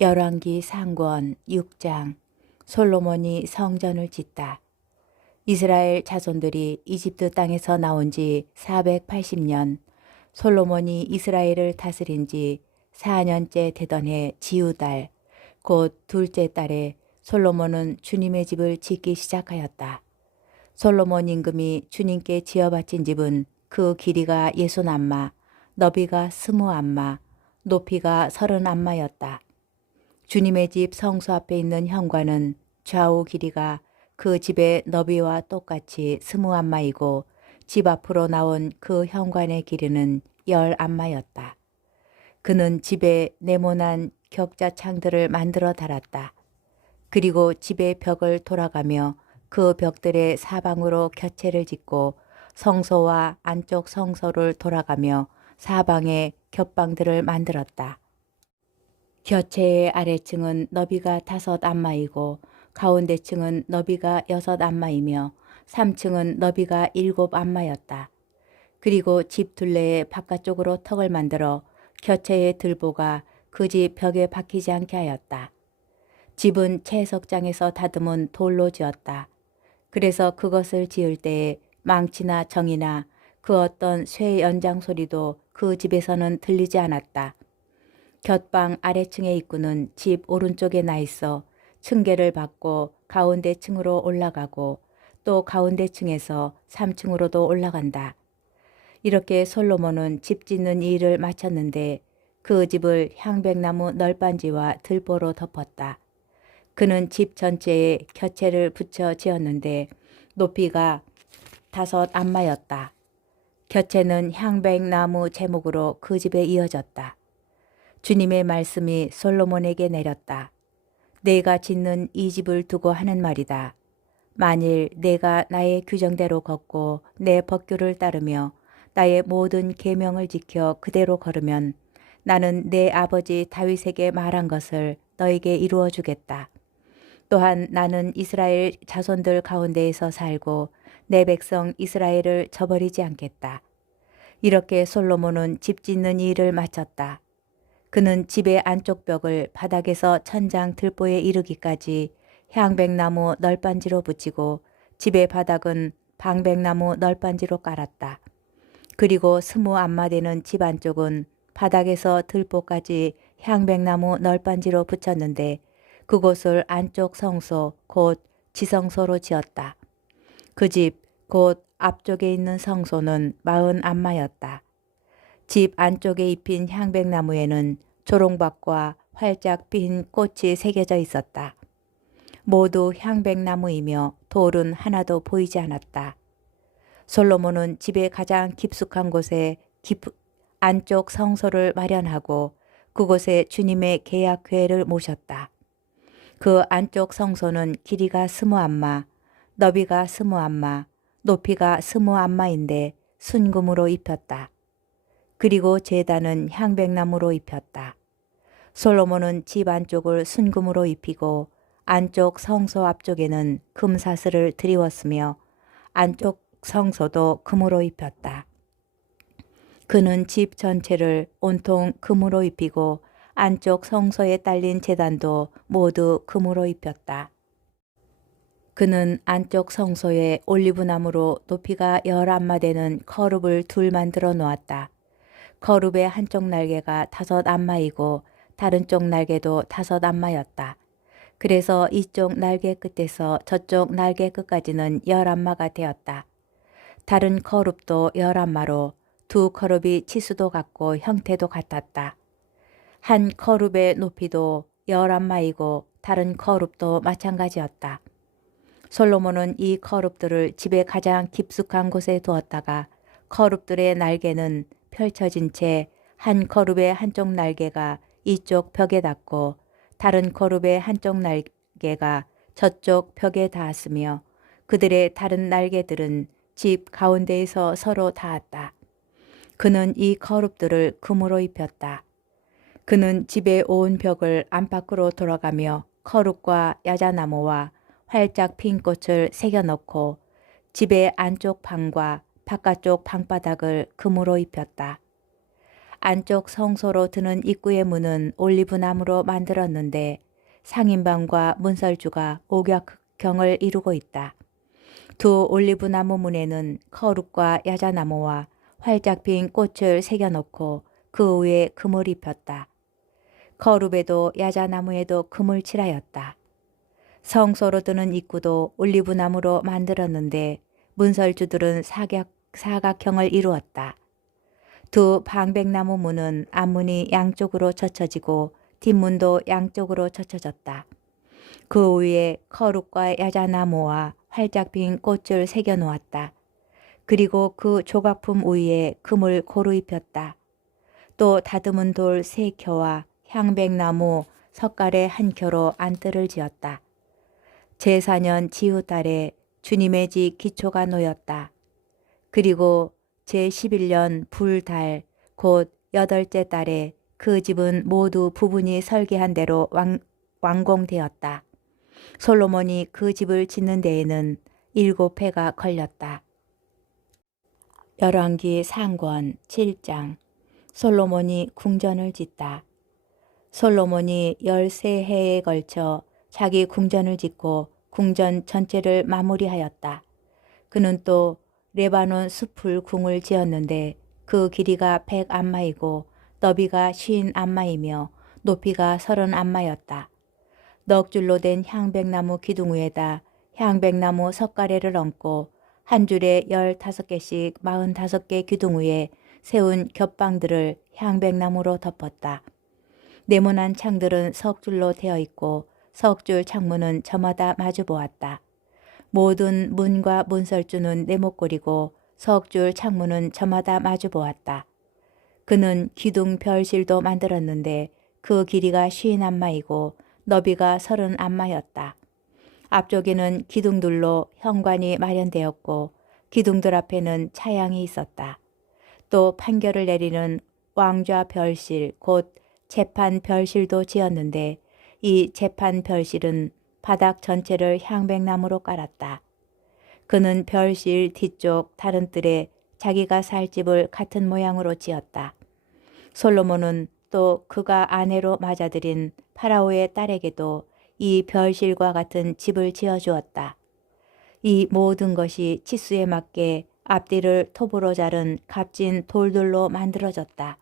열왕기 상권 6장. 솔로몬이 성전을 짓다. 이스라엘 자손들이 이집트 땅에서 나온 지 480년, 솔로몬이 이스라엘을 다스린 지 4년째 되던 해 지우달, 곧 둘째 달에 솔로몬은 주님의 집을 짓기 시작하였다. 솔로몬 임금이 주님께 지어 바친 집은 그 길이가 60안마, 너비가 20안마, 높이가 30안마였다. 주님의 집 성소 앞에 있는 현관은 좌우 길이가 그 집의 너비와 똑같이 20안마이고 집 앞으로 나온 그 현관의 길이는 10안마였다. 그는 집에 네모난 격자 창들을 만들어 달았다. 그리고 집의 벽을 돌아가며 그 벽들의 사방으로 곁체를 짓고 성소와 안쪽 성소를 돌아가며 사방에 겹방들을 만들었다. 곁체의 아래층은 너비가 5안마이고 가운데층은 너비가 6안마이며 3층은 너비가 7안마였다. 그리고 집 둘레의 바깥쪽으로 턱을 만들어 곁체의 들보가 그 집 벽에 박히지 않게 하였다. 집은 채석장에서 다듬은 돌로 지었다. 그래서 그것을 지을 때에 망치나 정이나 그 어떤 쇠 연장 소리도 그 집에서는 들리지 않았다. 곁방 아래층의 입구는 집 오른쪽에 나 있어 층계를 받고 가운데 층으로 올라가고 또 가운데 층에서 3층으로도 올라간다. 이렇게 솔로몬은 집 짓는 일을 마쳤는데 그 집을 향백나무 널빤지와 들보로 덮었다. 그는 집 전체에 곁체를 붙여 지었는데 높이가 5안마였다. 곁체는 향백나무 제목으로 그 집에 이어졌다. 주님의 말씀이 솔로몬에게 내렸다. 내가 짓는 이 집을 두고 하는 말이다. 만일 내가 나의 규정대로 걷고 내 법규를 따르며 나의 모든 계명을 지켜 그대로 걸으면 나는 내 아버지 다윗에게 말한 것을 너에게 이루어 주겠다. 또한 나는 이스라엘 자손들 가운데에서 살고 내 백성 이스라엘을 저버리지 않겠다. 이렇게 솔로몬은 집 짓는 일을 마쳤다. 그는 집의 안쪽 벽을 바닥에서 천장 들보에 이르기까지 향백나무 널빤지로 붙이고 집의 바닥은 방백나무 널빤지로 깔았다. 그리고 20안마 되는 집 안쪽은 바닥에서 들보까지 향백나무 널빤지로 붙였는데 그곳을 안쪽 성소 곧 지성소로 지었다. 그 집 곧 앞쪽에 있는 성소는 40안마였다. 집 안쪽에 입힌 향백나무에는 조롱박과 활짝 핀 꽃이 새겨져 있었다. 모두 향백나무이며 돌은 하나도 보이지 않았다. 솔로몬은 집의 가장 깊숙한 곳에 안쪽 성소를 마련하고 그곳에 주님의 계약궤를 모셨다. 그 안쪽 성소는 길이가 20안마, 너비가 20안마, 높이가 20안마인데 순금으로 입혔다. 그리고 제단은 향백나무로 입혔다. 솔로몬은 집 안쪽을 순금으로 입히고 안쪽 성소 앞쪽에는 금사슬을 드리웠으며 안쪽 성소도 금으로 입혔다. 그는 집 전체를 온통 금으로 입히고 안쪽 성소에 딸린 제단도 모두 금으로 입혔다. 그는 안쪽 성소에 올리브나무로 높이가 10안마 되는 거룹을 둘 만들어 놓았다. 거룹의 한쪽 날개가 5안마이고 다른 쪽 날개도 5안마였다. 그래서 이쪽 날개 끝에서 저쪽 날개 끝까지는 10안마가 되었다. 다른 거룹도 10안마로 두 거룹이 치수도 같고 형태도 같았다. 한 거룹의 높이도 10안마이고 다른 거룹도 마찬가지였다. 솔로몬은 이 거룹들을 집의 가장 깊숙한 곳에 두었다가 거룹들의 날개는 펼쳐진 채 한 거룹의 한쪽 날개가 이쪽 벽에 닿고 다른 거룹의 한쪽 날개가 저쪽 벽에 닿았으며 그들의 다른 날개들은 집 가운데에서 서로 닿았다. 그는 이 거룹들을 금으로 입혔다. 그는 집의 온 벽을 안팎으로 돌아가며 거룹과 야자나무와 활짝 핀 꽃을 새겨넣고 집의 안쪽 방과 바깥쪽 방바닥을 금으로 입혔다. 안쪽 성소로 드는 입구의 문은 올리브나무로 만들었는데 상인방과 문설주가 오각형을 이루고 있다. 두 올리브나무 문에는 거룩과 야자나무와 활짝 핀 꽃을 새겨놓고 그 위에 금을 입혔다. 거룩에도 야자나무에도 금을 칠하였다. 성소로 드는 입구도 올리브나무로 만들었는데 문설주들은 사각형을 이루었다. 두 방백나무 문은 앞문이 양쪽으로 젖혀지고 뒷문도 양쪽으로 젖혀졌다. 그 위에 거룩과 야자나무와 활짝 핀 꽃을 새겨 놓았다. 그리고 그 조각품 위에 금을 고루 입혔다. 또 다듬은 돌 3켜와 향백나무 석가래 1켜로 안뜰을 지었다. 제4년 지우달에 주님의 집 기초가 놓였다. 그리고 제11년 불달 곧 8째 달에 그 집은 모두 부분이 설계한 대로 완공되었다. 솔로몬이 그 집을 짓는 데에는 7해가 걸렸다. 열왕기 상권 7장. 솔로몬이 궁전을 짓다. 솔로몬이 13해에 걸쳐 자기 궁전을 짓고 궁전 전체를 마무리하였다. 그는 또 레바논 숲을 궁을 지었는데 그 길이가 100안마이고 너비가 50안마이며 높이가 30안마였다. 넉줄로 된 향백나무 기둥 위에다 향백나무 석가래를 얹고 한 줄에 15개씩 45개 기둥 위에 세운 겹방들을 향백나무로 덮었다. 네모난 창들은 석줄로 되어 있고 석줄 창문은 저마다 마주 보았다. 모든 문과 문설주는 네모꼴이고 석줄 창문은 저마다 마주 보았다. 그는 기둥 별실도 만들었는데 그 길이가 50안마이고 너비가 30안마였다. 앞쪽에는 기둥들로 현관이 마련되었고 기둥들 앞에는 차양이 있었다. 또 판결을 내리는 왕좌 별실 곧 재판 별실도 지었는데 이 재판 별실은 바닥 전체를 향백나무로 깔았다. 그는 별실 뒤쪽 다른 뜰에 자기가 살 집을 같은 모양으로 지었다. 솔로몬은 또 그가 아내로 맞아들인 파라오의 딸에게도 이 별실과 같은 집을 지어주었다. 이 모든 것이 치수에 맞게 앞뒤를 톱으로 자른 값진 돌들로 만들어졌다.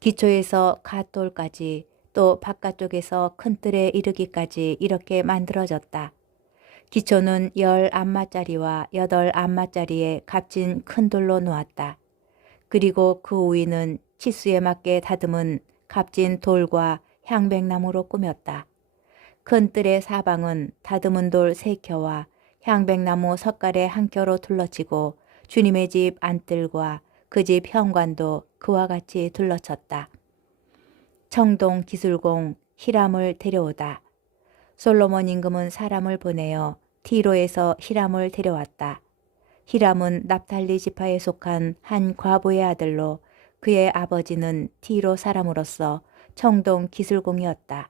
기초에서 갓돌까지 또 바깥쪽에서 큰 뜰에 이르기까지 이렇게 만들어졌다. 기초는 10안마짜리와 8안마짜리의 값진 큰 돌로 놓았다. 그리고 그 위는 치수에 맞게 다듬은 값진 돌과 향백나무로 꾸몄다. 큰 뜰의 사방은 다듬은 돌 3켜와 향백나무 석가래 1켜로 둘러치고 주님의 집 안뜰과 그 집 현관도 그와 같이 둘러쳤다. 청동 기술공 히람을 데려오다. 솔로몬 임금은 사람을 보내어 티로에서 히람을 데려왔다. 히람은 납달리 지파에 속한 한 과부의 아들로 그의 아버지는 티로 사람으로서 청동 기술공이었다.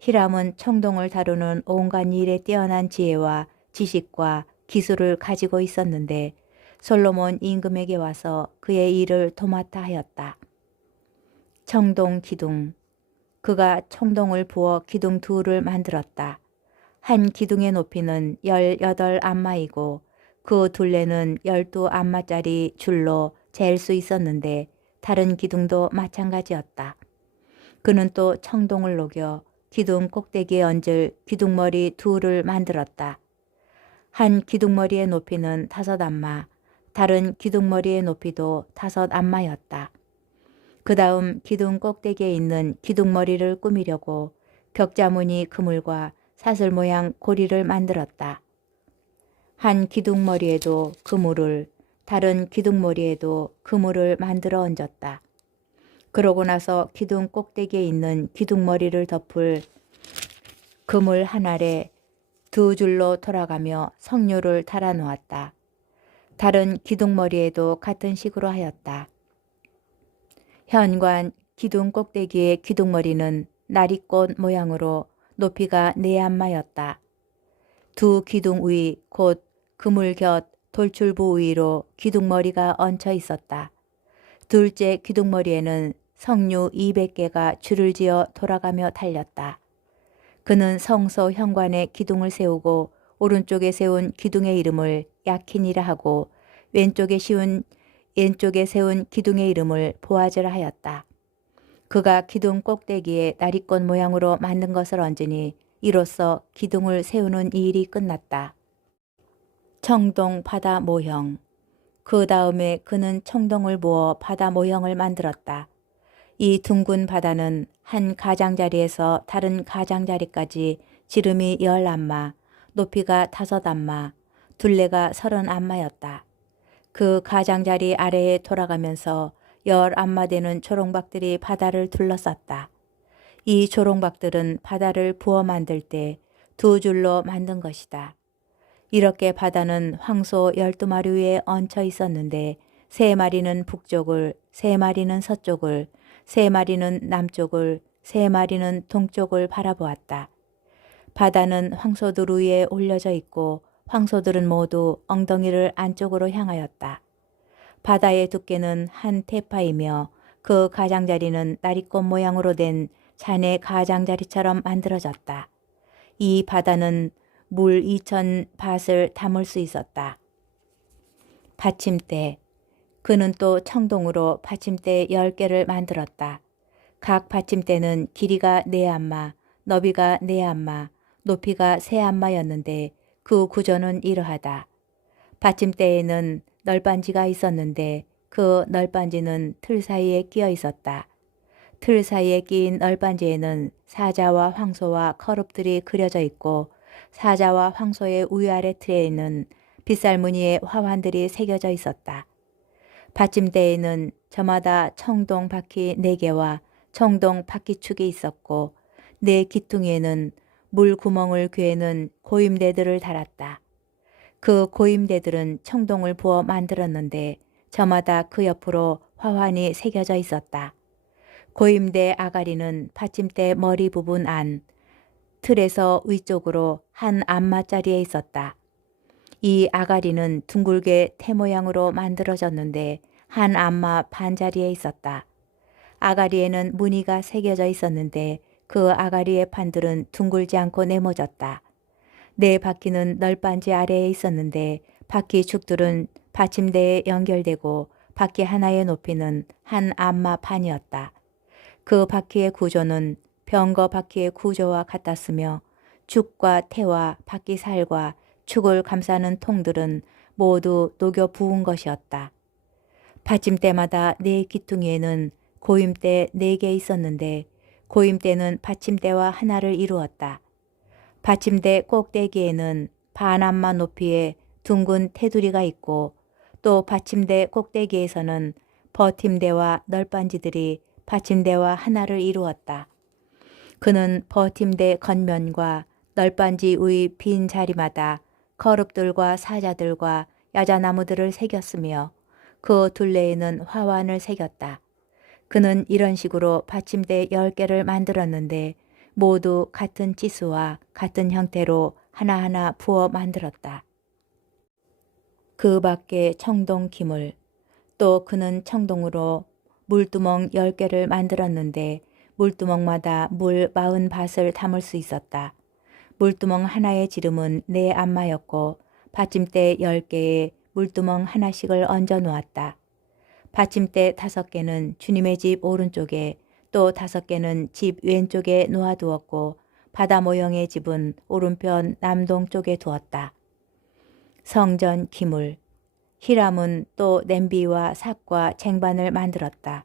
히람은 청동을 다루는 온갖 일에 뛰어난 지혜와 지식과 기술을 가지고 있었는데 솔로몬 임금에게 와서 그의 일을 도맡아 하였다. 청동 기둥. 그가 청동을 부어 기둥 둘을 만들었다. 한 기둥의 높이는 18안마이고 그 둘레는 12안마짜리 줄로 잴 수 있었는데 다른 기둥도 마찬가지였다. 그는 또 청동을 녹여 기둥 꼭대기에 얹을 기둥머리 둘을 만들었다. 한 기둥머리의 높이는 5안마, 다른 기둥머리의 높이도 5안마였다. 그 다음 기둥 꼭대기에 있는 기둥머리를 꾸미려고 격자무늬 그물과 사슬 모양 고리를 만들었다. 한 기둥머리에도 그물을, 다른 기둥머리에도 그물을 만들어 얹었다. 그러고 나서 기둥 꼭대기에 있는 기둥머리를 덮을 그물 한 알에 2줄로 돌아가며 석류를 달아 놓았다. 다른 기둥머리에도 같은 식으로 하였다. 현관 기둥 꼭대기의 기둥머리는 나리꽃 모양으로 높이가 4안마였다. 두 기둥 위 곧 그물 곁 돌출부 위로 기둥머리가 얹혀 있었다. 둘째 기둥머리에는 성류 200개가 줄을 지어 돌아가며 달렸다. 그는 성소 현관에 기둥을 세우고 오른쪽에 세운 기둥의 이름을 야킨이라 하고 왼쪽에 세운 기둥의 이름을 보아즈라 하였다. 그가 기둥 꼭대기에 나리꽃 모양으로 만든 것을 얹으니 이로써 기둥을 세우는 일이 끝났다. 청동 바다 모형. 그 다음에 그는 청동을 모어 바다 모형을 만들었다. 이 둥근 바다는 한 가장자리에서 다른 가장자리까지 지름이 10안마, 높이가 5안마, 둘레가 30안마였다. 그 가장자리 아래에 돌아가면서 10안마 되는 조롱박들이 바다를 둘러쌌다. 이 조롱박들은 바다를 부어 만들 때 2줄로 만든 것이다. 이렇게 바다는 황소 12마리 위에 얹혀 있었는데 3마리는 북쪽을, 3마리는 서쪽을, 3마리는 남쪽을, 3마리는 동쪽을 바라보았다. 바다는 황소들 위에 올려져 있고 황소들은 모두 엉덩이를 안쪽으로 향하였다. 바다의 두께는 한 테파이며 그 가장자리는 나리꽃 모양으로 된 잔의 가장자리처럼 만들어졌다. 이 바다는 물 2000밭을 담을 수 있었다. 받침대. 그는 또 청동으로 받침대 10개를 만들었다. 각 받침대는 길이가 4안마, 너비가 4안마, 높이가 3안마였는데 그 구조는 이러하다. 받침대에는 널빤지가 있었는데 그 널빤지는 틀 사이에 끼어 있었다. 틀 사이에 끼인 널빤지에는 사자와 황소와 커룹들이 그려져 있고 사자와 황소의 위아래 틀에는 빗살무늬의 화환들이 새겨져 있었다. 받침대에는 저마다 청동 바퀴 4개와 청동 바퀴축이 있었고 네 기퉁에는 물 구멍을 괴는 고임대들을 달았다. 그 고임대들은 청동을 부어 만들었는데 저마다 그 옆으로 화환이 새겨져 있었다. 고임대 아가리는 받침대 머리 부분 안, 틀에서 위쪽으로 한 안마짜리에 있었다. 이 아가리는 둥글게 태 모양으로 만들어졌는데 한 안마 반자리에 있었다. 아가리에는 무늬가 새겨져 있었는데 그 아가리의 판들은 둥글지 않고 네모졌다. 네 바퀴는 널빤지 아래에 있었는데 바퀴 축들은 받침대에 연결되고 바퀴 하나의 높이는 한 안마 판이었다. 그 바퀴의 구조는 병거 바퀴의 구조와 같았으며 축과 태와 바퀴 살과 축을 감싸는 통들은 모두 녹여 부은 것이었다. 받침대마다 네 기퉁이에는 고임대 4개 있었는데 고임대는 받침대와 하나를 이루었다. 받침대 꼭대기에는 반안마 높이의 둥근 테두리가 있고 또 받침대 꼭대기에서는 버팀대와 널빤지들이 받침대와 하나를 이루었다. 그는 버팀대 겉면과 널빤지 위 빈 자리마다 거룹들과 사자들과 야자나무들을 새겼으며 그 둘레에는 화환을 새겼다. 그는 이런 식으로 받침대 10개를 만들었는데 모두 같은 치수와 같은 형태로 하나하나 부어 만들었다. 그 밖에 청동 기물, 또 그는 청동으로 물두멍 10개를 만들었는데 물두멍마다 물 40밭을 담을 수 있었다. 물두멍 하나의 지름은 4안마였고 받침대 10개에 물두멍 하나씩을 얹어 놓았다. 받침대 5개는 주님의 집 오른쪽에 또 5개는 집 왼쪽에 놓아두었고 바다 모형의 집은 오른편 남동쪽에 두었다. 성전 기물. 히람은 또 냄비와 삭과 쟁반을 만들었다.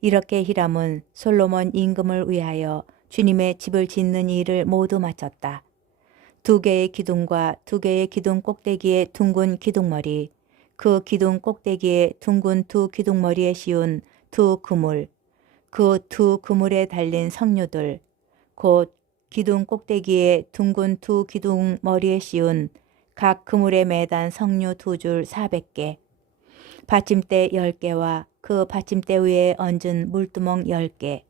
이렇게 히람은 솔로몬 임금을 위하여 주님의 집을 짓는 일을 모두 마쳤다. 2개의 기둥과 2개의 기둥 꼭대기의 둥근 기둥머리, 그 기둥 꼭대기에 둥근 2 기둥머리에 씌운 2 그물, 그 2 그물에 달린 석류들, 곧 기둥 꼭대기에 둥근 2 기둥머리에 씌운 각 그물에 매단 석류 2줄 400개, 받침대 10개와 그 받침대 위에 얹은 물두멍 10개,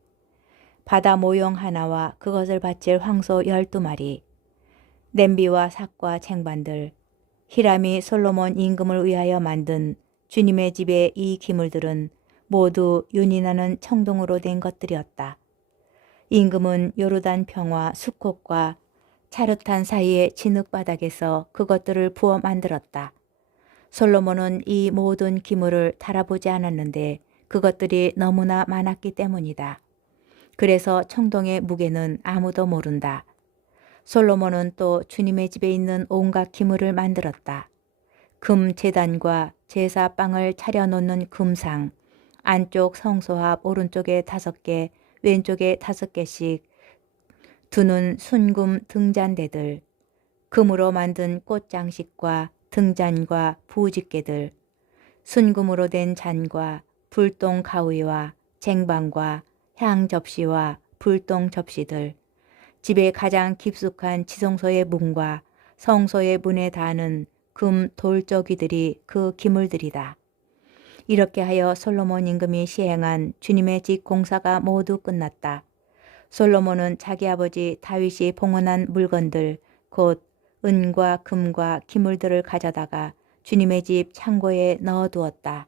바다 모형 하나와 그것을 받칠 황소 12마리, 냄비와 삭과 쟁반들, 히람이 솔로몬 임금을 위하여 만든 주님의 집의 이 기물들은 모두 윤이 나는 청동으로 된 것들이었다. 임금은 요르단 평화 수콧과 차르탄 사이의 진흙바닥에서 그것들을 부어 만들었다. 솔로몬은 이 모든 기물을 달아보지 않았는데 그것들이 너무나 많았기 때문이다. 그래서 청동의 무게는 아무도 모른다. 솔로몬은 또 주님의 집에 있는 온갖 기물을 만들었다. 금 제단과 제사빵을 차려놓는 금상, 안쪽 성소합 오른쪽에 5개, 왼쪽에 5개씩 두는 순금 등잔대들, 금으로 만든 꽃장식과 등잔과 부집개들, 순금으로 된 잔과 불똥 가위와 쟁반과 향 접시와 불똥 접시들, 집의 가장 깊숙한 지성소의 문과 성소의 문에 닿는 금 돌저귀들이 그 기물들이다. 이렇게 하여 솔로몬 임금이 시행한 주님의 집 공사가 모두 끝났다. 솔로몬은 자기 아버지 다윗이 봉헌한 물건들 곧 은과 금과 기물들을 가져다가 주님의 집 창고에 넣어두었다.